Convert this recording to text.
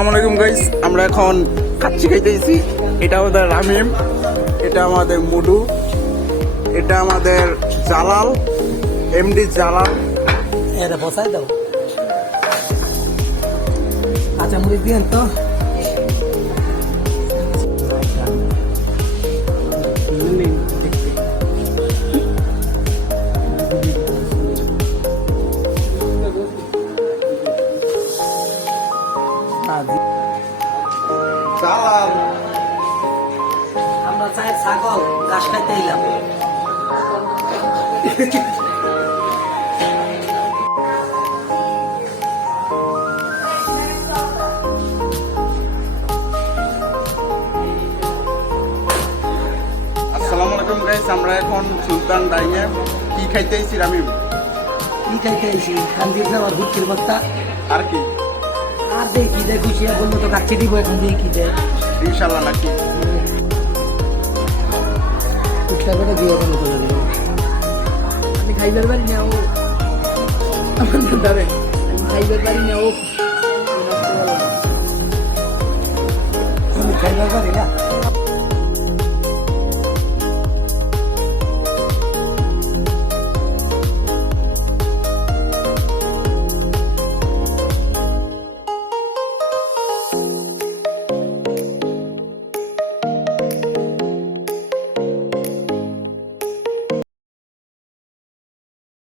আসসালামু আলাইকুম গাইস, আমরা এখন খাচ্ছি খাইতেছি। এটা আমাদের রামিম, এটা আমাদের মুডু, এটা আমাদের জালাল, এমডি জালাল। এর বসাই দাও আচ্ছা মুড়ি দিয়েন তো জালাল আমরা চাই ছাগল ঘাস খাইতে এলাম। আসসালামু আলাইকুম গাইস, আমরা এখন সুলতান ডাইনে কি খাইতেছি রামিম? কি খাইতে আইছি কান্দির যাওয়ার ভুটকির বস্তা আর কি আর দেখি দেয় গুছিয়ে বললো তো কাচ্ছি দিব এখন দেখি দেয় ইনশাল্লাহ নাকি উঠলে করে দিয়ে এখন করে দেবো। আমি খাইবার পারি না ও আমার দাঁড়াবে আমি খাইবার পারি না ও আমি খাইবার পারি না।